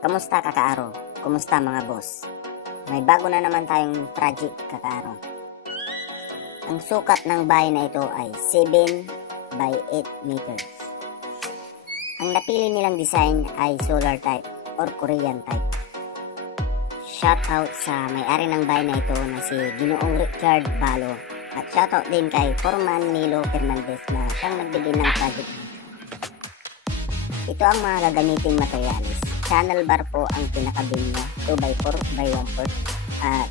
Kamusta kakaaro? Kumusta mga boss? May bago na naman tayong project kakaaro. Ang sukat ng bahay na ito ay 7 by 8 meters. Ang napili nilang design ay solar type or Korean type. Shoutout sa may-ari ng bahay na ito na si Ginoong Richard Balo. At shoutout din kay Foreman Nilo Fernandez na siyang nagbigay ng project. Ito ang mga gagamiting materials. Channel bar po ang pinakabin niya, 2x4 by 1/4 at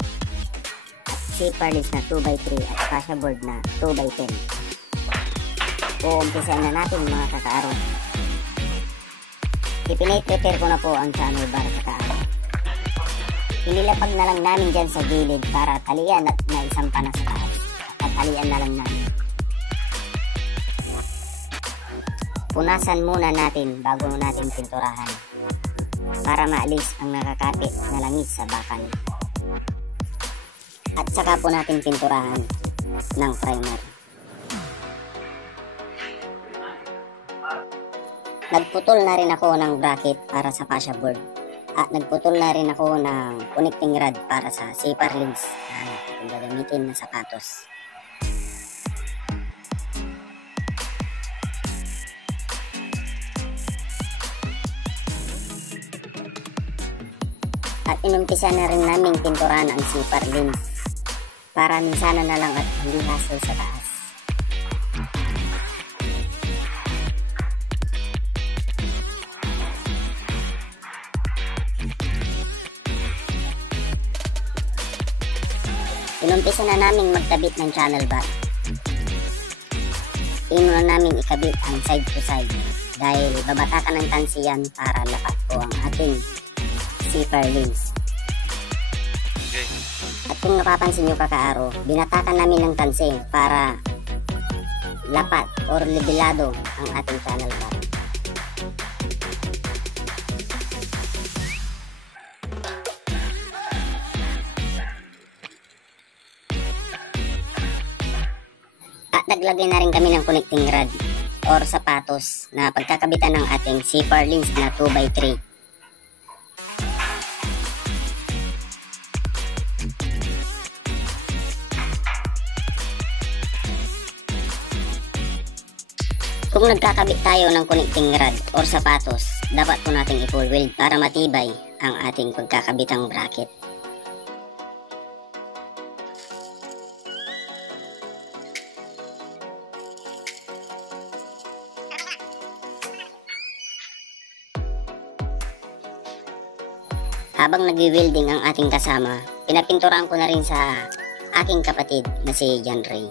zipper list na 2x3 at fascia board na 2x10. Uumpisahan na natin mga kakaaro. Ipinay-prepare ko na po ang channel bar kakaaro. Inilapag na lang namin dyan sa gilid para talian at naisampa na sa taas. At talian na lang namin. Punasan muna natin bago natin pinturahan para maalis ang nakakapit na langis sa bakal. At saka po natin pinturahan ng primer. Nagputol na rin ako ng bracket para sa fascia board. At nagputol na rin ako ng connecting rod para sa zipper links na ating gagamitin na sapatos. At inumpisa na rin naming pinturahan ang zipper links para minsana na lang at hindi hassle sa taas. Inumpisa na naming magkabit ng channel bar. Inuna namin ikabit ang side to side dahil babatakan ng tansiyan para lapat po ang ating zipper links. Okay. At kung napapansin nyo kakaaro, binatakan namin ng tansi para lapat or levelado ang ating channel bar. At naglagay na rin kami ng connecting rod or sapatos na pagkakabitan ng ating zipper links na 2x3. Kung nagkakabit tayo ng connecting rod or sapatos, dapat po nating i-full weld para matibay ang ating pagkakabitang bracket. Habang nagwi-welding ang ating kasama, pinapinturahan ko na rin sa aking kapatid na si John Ray.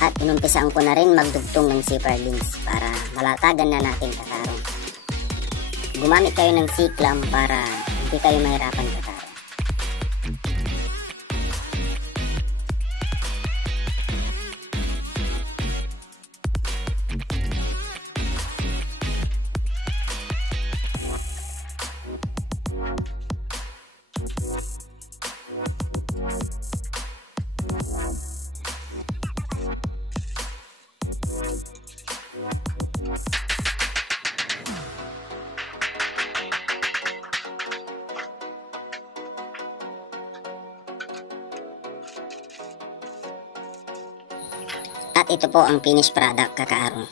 At inumpisaan ko na rin magdugtong ng zipper links para malatagan na natin kakaaro. Gumamit kayo ng C-clamp para hindi kayo mahirapan kakaaro. At ito po ang finished product kakaaro.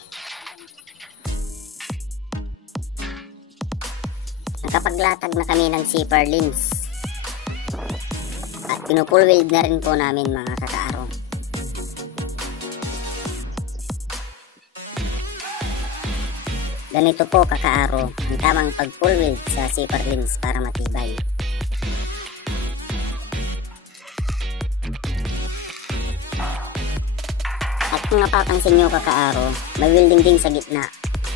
Nakapaglatag na kami ng zipper links. At pinupull weld na rin po namin mga kakaaro. Ganito po kakaaro ang tamang pag-pull weld sa zipper links para matibay. Kung napapansin nyo kakaaro, may welding din sa gitna.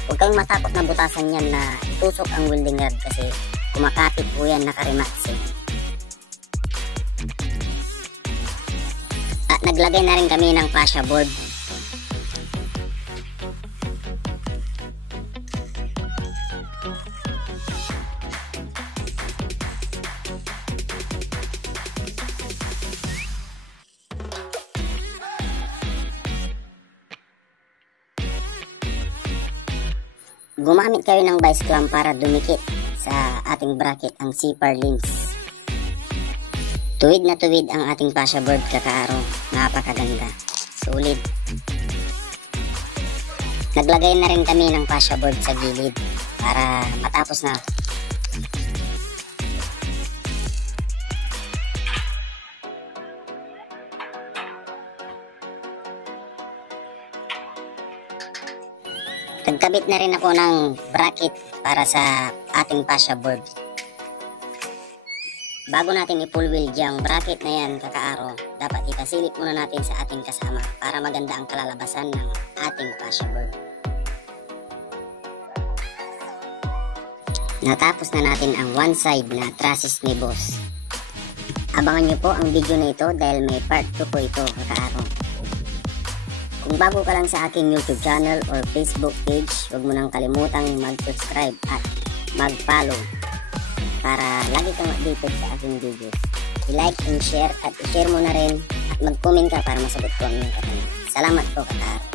Huwag kayong matakot na butasan yan na itusok ang welding rod kasi kumakapit po yan nakarimatse. At naglagay na rin kami ng fascia board. gumamit kayo ng vice clamp para dumikit sa ating bracket ang zipper links. Tuwid na tuwid ang ating fascia board kakaaro. Napakaganda. Solid. Naglagay na rin kami ng fascia board sa gilid para matapos na. Nagkabit na rin ako ng bracket para sa ating fascia board. Bago natin i-full weld yung bracket na yan kakaaro, dapat ipasilip muna natin sa ating kasama para maganda ang kalalabasan ng ating fascia board. Natapos na natin ang one side na trusses ni boss. Abangan nyo po ang video na ito dahil may part 2 po ito kakaaro. Kung bago ka lang sa aking YouTube channel or Facebook page, huwag mo nang kalimutang mag-subscribe at mag-follow para lagi kang updated sa aking videos. I-like and share at i-share mo na rin at mag-comment ka para masagot ko ang iyong katanungan. Salamat po kakaaro.